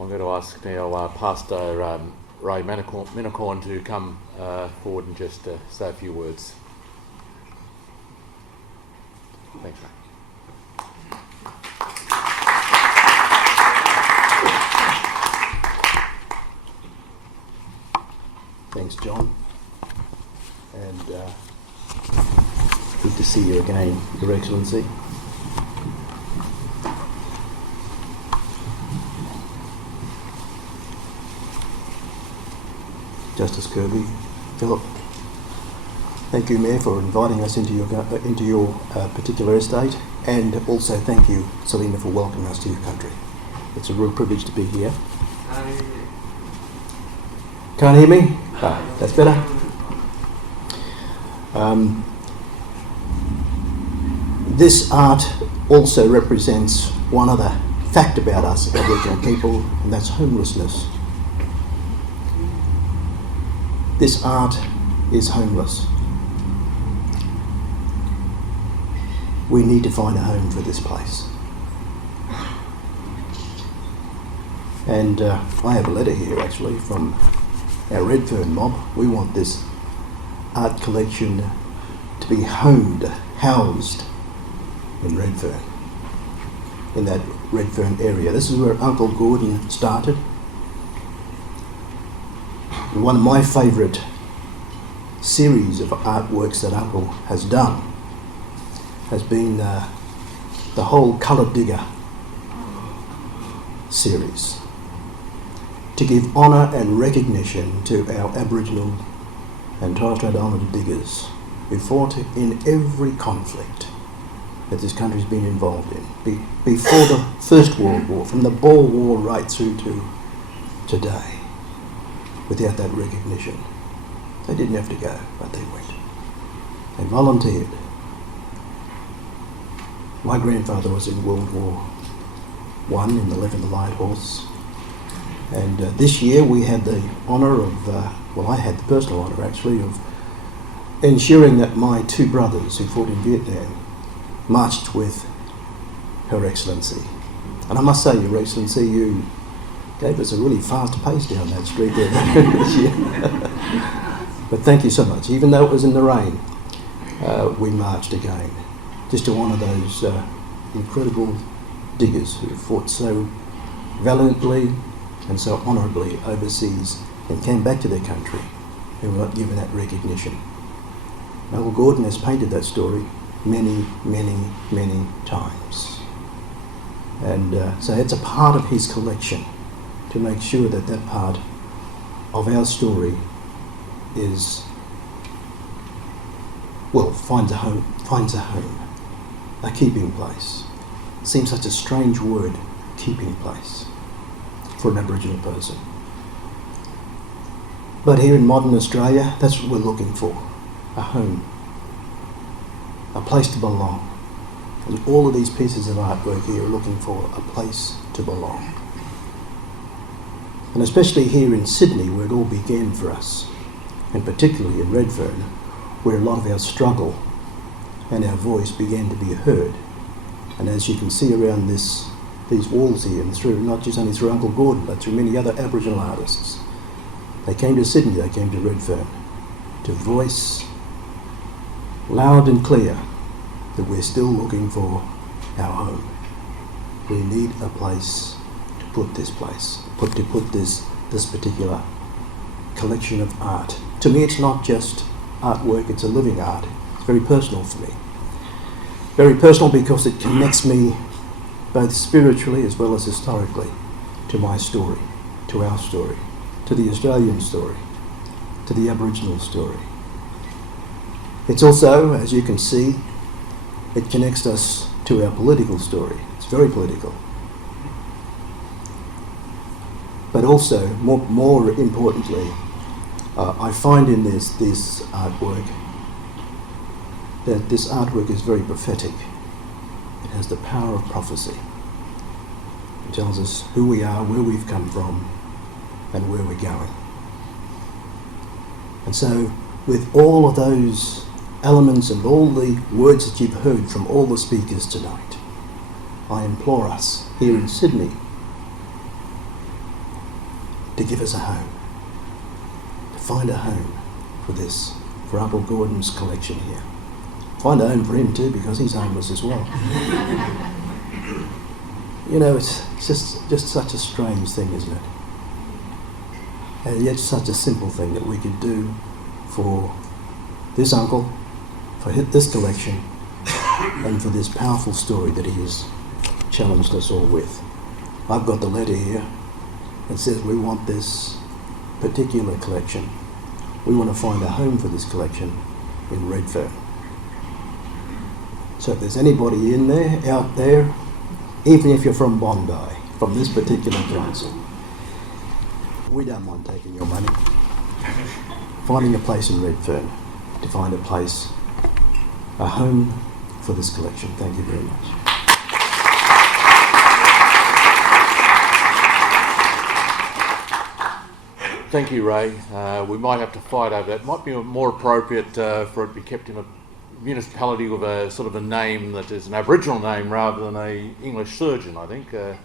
I'm going to ask now Pastor Ray Minniecon to come forward and just say a few words. Thanks, Ray. Thanks, John. And good to see you again, Your Excellency. Justice Karbi, Philip, thank you, Mayor, for inviting us into your particular estate, and also thank you, Selina, for welcoming us to your country. It's a real privilege to be here. Can't hear me? Ah, that's better. This art also represents one other fact about us Aboriginal people, and that's homelessness. This art is homeless. We need to find a home for this place. And I have a letter here actually from our Redfern mob. We want this art collection to be housed in Redfern, in that Redfern area. This is where Uncle Gordon started. And one of my favourite series of artworks that Uncle has done has been the whole Colour Digger series, to give honour and recognition to our Aboriginal and Torres Strait Islander diggers who fought in every conflict that this country's been involved in, before the First World War, from the Boer War right through to today. Without that recognition, they didn't have to go, but they went. They volunteered. My grandfather was in World War I in the 11th Light Horse, and this year we had the honour of, I had the personal honour actually, of ensuring that my two brothers who fought in Vietnam marched with Her Excellency. And I must say, Your Excellency, you gave us a really fast pace down that street there this year. But thank you so much. Even though it was in the rain, we marched again, just to honour those incredible diggers who fought so valiantly and so honourably overseas and came back to their country and were not given that recognition. Uncle Gordon has painted that story many, many, many times. And so it's a part of his collection to make sure that that part of our story is, finds a home, a keeping place. Seems such a strange word, keeping place, for an Aboriginal person. But here in modern Australia, that's what we're looking for, a home, a place to belong. And all of these pieces of artwork here are looking for a place to belong. And especially here in Sydney, where it all began for us, and particularly in Redfern, where a lot of our struggle and our voice began to be heard. And as you can see around these walls here, and through not just only through Uncle Gordon, but through many other Aboriginal artists, they came to Sydney, they came to Redfern, to voice loud and clear that we're still looking for our home. We need a place to put this particular collection of art. To me, it's not just artwork, it's a living art. It's very personal for me. Very personal because it connects me both spiritually as well as historically to my story, to our story, to the Australian story, to the Aboriginal story. It's also, as you can see, it connects us to our political story. It's very political. But also, more importantly, I find in this artwork that this artwork is very prophetic. It has the power of prophecy. It tells us who we are, where we've come from, and where we're going. And so, with all of those elements and all the words that you've heard from all the speakers tonight, I implore us here in Sydney to give us a home, to find a home for this, for Uncle Gordon's collection here. Find a home for him too, because he's homeless as well. You know, it's just such a strange thing, isn't it? And yet such a simple thing that we could do for this uncle, for this collection, and for this powerful story that he has challenged us all with. I've got the letter here that says we want this particular collection. We want to find a home for this collection in Redfern. So if there's anybody in there, out there, even if you're from Bondi, from this particular council, we don't mind taking your money. Finding a place in Redfern to find a place, a home for this collection. Thank you very much. Thank you, Ray. We might have to fight over that. It might be more appropriate for it to be kept in a municipality with a sort of a name that is an Aboriginal name rather than a English surgeon, I think. No,